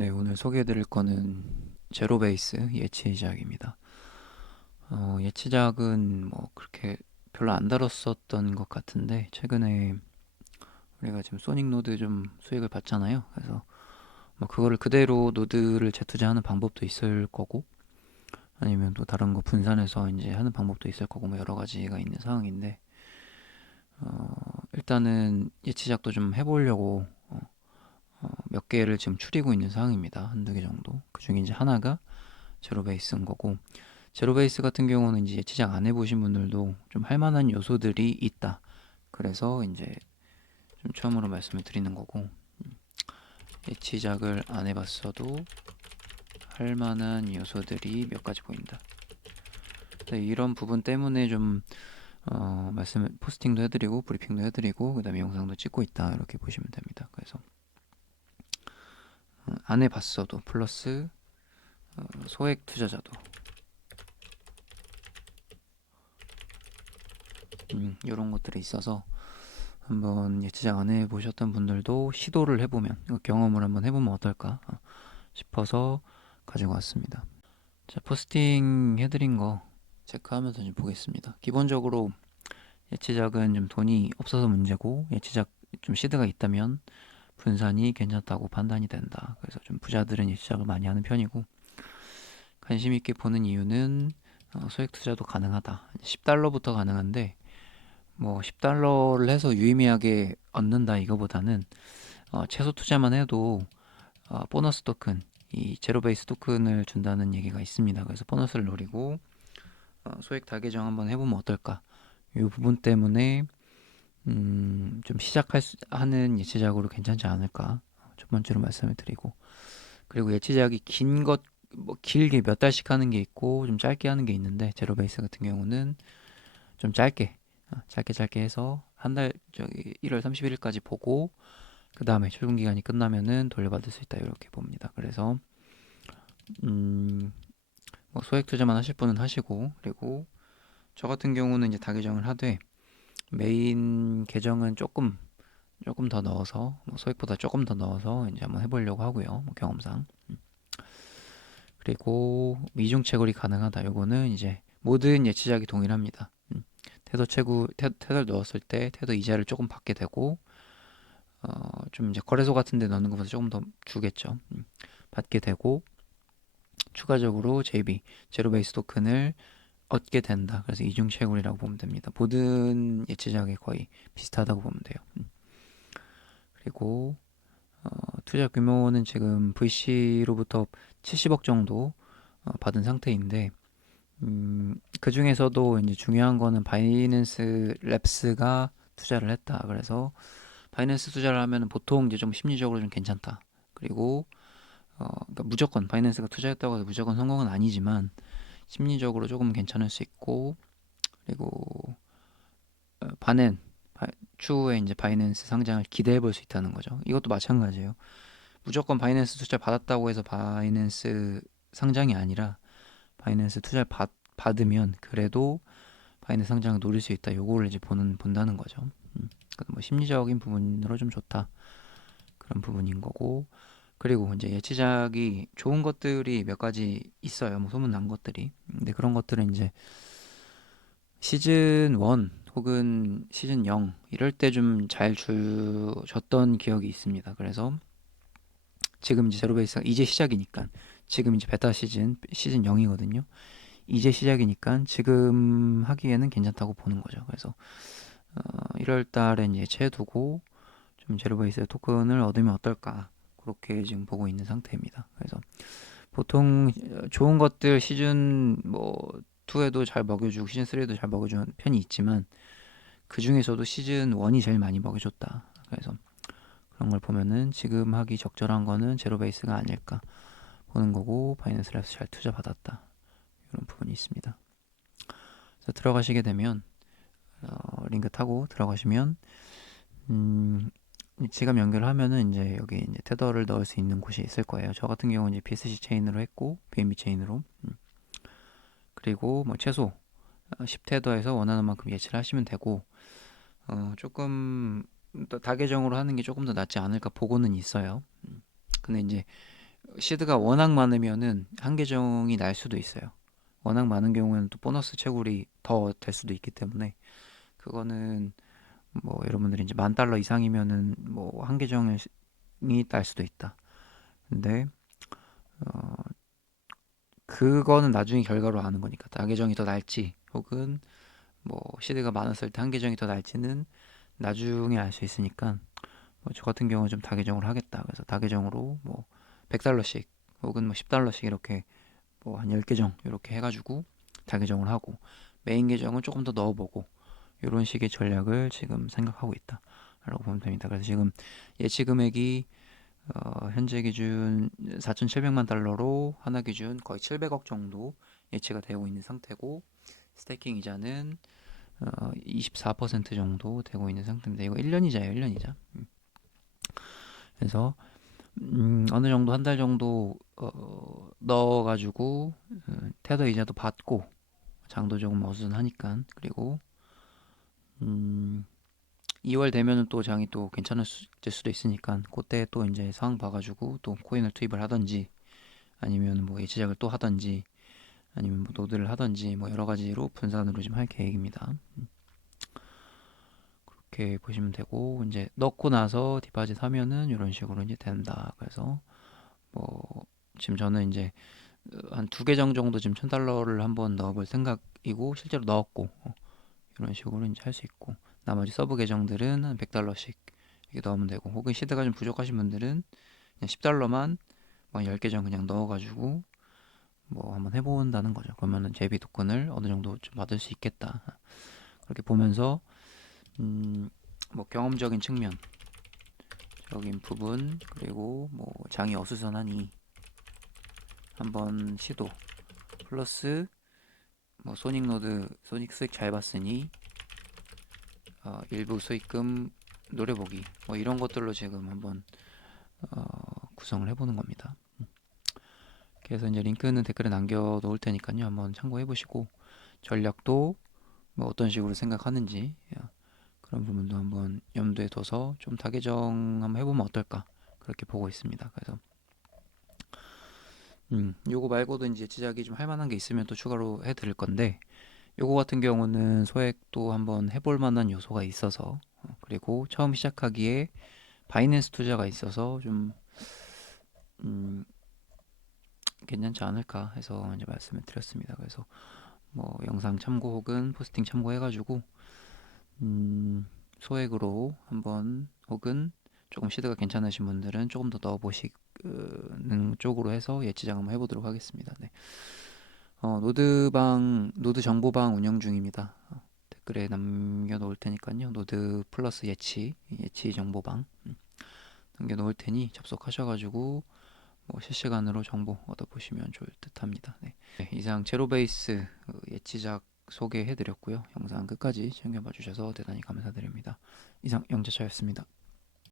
네, 오늘 소개해드릴 거는 제로베이스 예치작입니다. 예치작은 뭐 그렇게 별로 안 다뤘었던 것 같은데 최근에 우리가 지금 소닉 노드 좀 수익을 받잖아요. 그래서 뭐 그거를 그대로 노드를 재투자하는 방법도 있을 거고 아니면 또 다른 거 분산해서 이제 하는 방법도 있을 거고 뭐 여러 가지가 있는 상황인데 일단은 예치작도 좀 해보려고 몇 개를 지금 추리고 있는 상황입니다. 한두 개 정도. 그 중에 이제 하나가 제로베이스인 거고 제로베이스 같은 경우는 이제 예치작 안 해보신 분들도 좀 할만한 요소들이 있다. 그래서 이제 좀 처음으로 말씀을 드리는 거고 예치작을 안 해봤어도 할만한 요소들이 몇 가지 보인다. 네, 이런 부분 때문에 좀 말씀 포스팅도 해드리고 브리핑도 해드리고 그다음에 영상도 찍고 있다 이렇게 보시면 됩니다. 그래서 안 해봤어도 플러스 소액 투자자도 이런 것들이 있어서 한번 예치작 안 해보셨던 분들도 시도를 해보면 경험을 한번 해보면 어떨까 싶어서 가지고 왔습니다. 자, 포스팅 해드린 거 체크하면서 좀 보겠습니다. 기본적으로 예치작은 좀 돈이 없어서 문제고 예치작 좀 시드가 있다면 분산이 괜찮다고 판단이 된다. 그래서 좀 부자들은 예치작을 많이 하는 편이고 관심 있게 보는 이유는 소액 투자도 가능하다. 10달러부터 가능한데 뭐 10달러를 해서 유의미하게 얻는다 이거보다는 최소 투자만 해도 보너스 토큰 이 제로 베이스 토큰을 준다는 얘기가 있습니다. 그래서 보너스를 노리고 소액 다계정 한번 해보면 어떨까? 이 부분 때문에 좀 하는 예치작으로 괜찮지 않을까? 첫 번째로 말씀을 드리고 그리고 예치작이 긴 것 뭐 길게 몇 달씩 하는 게 있고 좀 짧게 하는 게 있는데 제로 베이스 같은 경우는 좀 짧게 해서 한 달 저기 1월 31일까지 보고 그 다음에 최종 기간이 끝나면은 돌려받을 수 있다 이렇게 봅니다. 그래서 뭐 소액 투자만 하실 분은 하시고 그리고 저 같은 경우는 이제 다계정을 하되 메인 계정은 조금 더 넣어서 뭐 소액보다 조금 더 넣어서 이제 한번 해보려고 하고요. 뭐 경험상 그리고 이중 채굴이 가능하다. 요거는 이제 모든 예치작이 동일합니다. 테더 넣었을 때 테더 이자를 조금 받게 되고 좀 이제 거래소 같은 데 넣는 것보다 조금 더 주겠죠. 받게 되고 추가적으로 JB 제로 베이스 토큰을 얻게 된다. 그래서 이중 채굴이라고 보면 됩니다. 모든 예치작에 거의 비슷하다고 보면 돼요. 그리고 투자 규모는 지금 VC로부터 70억 정도 받은 상태인데 그 중에서도 이제 중요한 거는 바이낸스 랩스가 투자를 했다. 그래서 바이낸스 투자를 하면 보통 이제 좀 심리적으로 좀 괜찮다. 그리고 그러니까 무조건 바이낸스가 투자했다고 해서 무조건 성공은 아니지만 심리적으로 조금 괜찮을 수 있고 그리고 반엔 추후에 이제 바이낸스 상장을 기대해 볼 수 있다는 거죠. 이것도 마찬가지예요. 무조건 바이낸스 투자 받았다고 해서 바이낸스 상장이 아니라 바이낸스 투자를 받으면 그래도 바이낸스 상장을 노릴 수 있다. 요거를 이제 본다는 거죠. 뭐 심리적인 부분으로 좀 좋다. 그런 부분인 거고. 그리고 이제 예치작이 좋은 것들이 몇 가지 있어요. 뭐 소문 난 것들이. 근데 그런 것들은 이제 시즌 1 혹은 시즌 0 이럴 때 좀 잘 줬던 기억이 있습니다. 그래서 지금 이제 제로베이스가 이제 시작이니까 지금 이제 베타 시즌 0이거든요. 이제 시작이니까 지금 하기에는 괜찮다고 보는 거죠. 그래서 1월 달에 이제 채두고 좀 제로베이스 토큰을 얻으면 어떨까 그렇게 지금 보고 있는 상태입니다. 그래서 보통 좋은 것들 시즌 뭐 2에도 잘 먹여주고 시즌 3에도 잘 먹여주는 편이 있지만 그 중에서도 시즌 1이 제일 많이 먹여줬다. 그래서 그런 걸 보면은 지금 하기 적절한 거는 제로베이스가 아닐까 보는 거고 바이낸스 랩스 잘 투자 받았다 이런 부분이 있습니다. 그래서 들어가시게 되면 링크 타고 들어가시면 지갑 연결하면은 이제 여기 이제 테더를 넣을 수 있는 곳이 있을 거예요. 저 같은 경우는 이제 BSC 체인으로 했고 BNB 체인으로 그리고 뭐 최소 10테더에서 원하는 만큼 예치를 하시면 되고 조금 더 다계정으로 하는 게 조금 더 낫지 않을까 보고는 있어요. 근데 이제 시드가 워낙 많으면은 한 계정이 날 수도 있어요. 워낙 많은 경우에는 또 보너스 채굴이 더 될 수도 있기 때문에 그거는 뭐 여러분들이 이제 10,000달러 이상이면은 뭐 한 계정이 딸 수도 있다. 근데 어, 그거는 나중에 결과로 아는 거니까 다 계정이 더 날지 혹은 뭐 시드가 많았을 때 한 계정이 더 날지는 나중에 알 수 있으니까 뭐저 같은 경우는 좀 다계정으로 하겠다. 그래서 다계정으로 뭐 100달러씩 혹은 뭐 10달러씩 이렇게 뭐 한 10계정 이렇게 해가지고 다계정을 하고 메인 계정은 조금 더 넣어보고 이런 식의 전략을 지금 생각하고 있다 라고 보면 됩니다. 그래서 지금 예치 금액이 현재 기준 4,700만 달러로 하나 기준 거의 700억 정도 예치가 되고 있는 상태고 스테이킹 이자는 24% 정도 되고 있는 상태입니다. 이거 1년 이자예요, 1년 이자. 그래서 어느 정도 한 달 정도 넣어가지고 테더 이자도 받고 장도 조금 어수선하니까 그리고 2월 되면은 또 장이 또 괜찮을 수도 있으니까 그때 또 이제 상황 봐가지고 또 코인을 투입을 하던지 아니면 뭐 예치작을 또 하던지 아니면 뭐 노드를 하던지 뭐 여러 가지로 분산으로 좀 할 계획입니다. 그렇게 보시면 되고 이제 넣고 나서 디파짓 하면은 이런 식으로 이제 된다. 그래서 뭐 지금 저는 이제 한 두 계정 정도 지금 1,000달러를 한번 넣어볼 생각이고 실제로 넣었고 이런 식으로 이제 할 수 있고 나머지 서브 계정들은 한 100달러씩 이렇게 넣으면 되고 혹은 시드가 좀 부족하신 분들은 그냥 10달러만 막 10계정 그냥 넣어가지고 뭐 한번 해본다는 거죠. 그러면은 제비 토큰을 어느 정도 좀 받을 수 있겠다. 그렇게 보면서 뭐 경험적인 측면, 적인 부분 그리고 뭐 장이 어수선하니 한번 시도 플러스 뭐 소닉 노드 소닉 수익 잘 봤으니 일부 수익금 노려보기 뭐 이런 것들로 지금 한번 구성을 해보는 겁니다. 그래서 이제 링크는 댓글에 남겨 놓을 테니까요. 한번 참고해 보시고 전략도 뭐 어떤 식으로 생각하는지 그런 부분도 한번 염두에 둬서 좀 다계정 한번 해보면 어떨까 그렇게 보고 있습니다. 그래서 요거 말고도 이제 제작이 좀 할 만한 게 있으면 또 추가로 해드릴 건데 요거 같은 경우는 소액도 한번 해볼 만한 요소가 있어서 그리고 처음 시작하기에 바이낸스 투자가 있어서 좀 음, 괜찮지 않을까 해서 이제 말씀을 드렸습니다. 그래서 뭐 영상 참고 혹은 포스팅 참고해가지고 소액으로 한번 혹은 조금 시드가 괜찮으신 분들은 조금 더 넣어보시는 쪽으로 해서 예치장 한번 해보도록 하겠습니다. 네. 노드 정보방 운영 중입니다. 댓글에 남겨놓을 테니까요. 노드 플러스 예치 정보방 남겨놓을 테니 접속하셔가지고 뭐 실시간으로 정보 얻어보시면 좋을 듯합니다. 네. 네, 이상 제로베이스 예치작 소개해드렸고요. 영상 끝까지 시청해봐 주셔서 대단히 감사드립니다. 이상 영재차였습니다.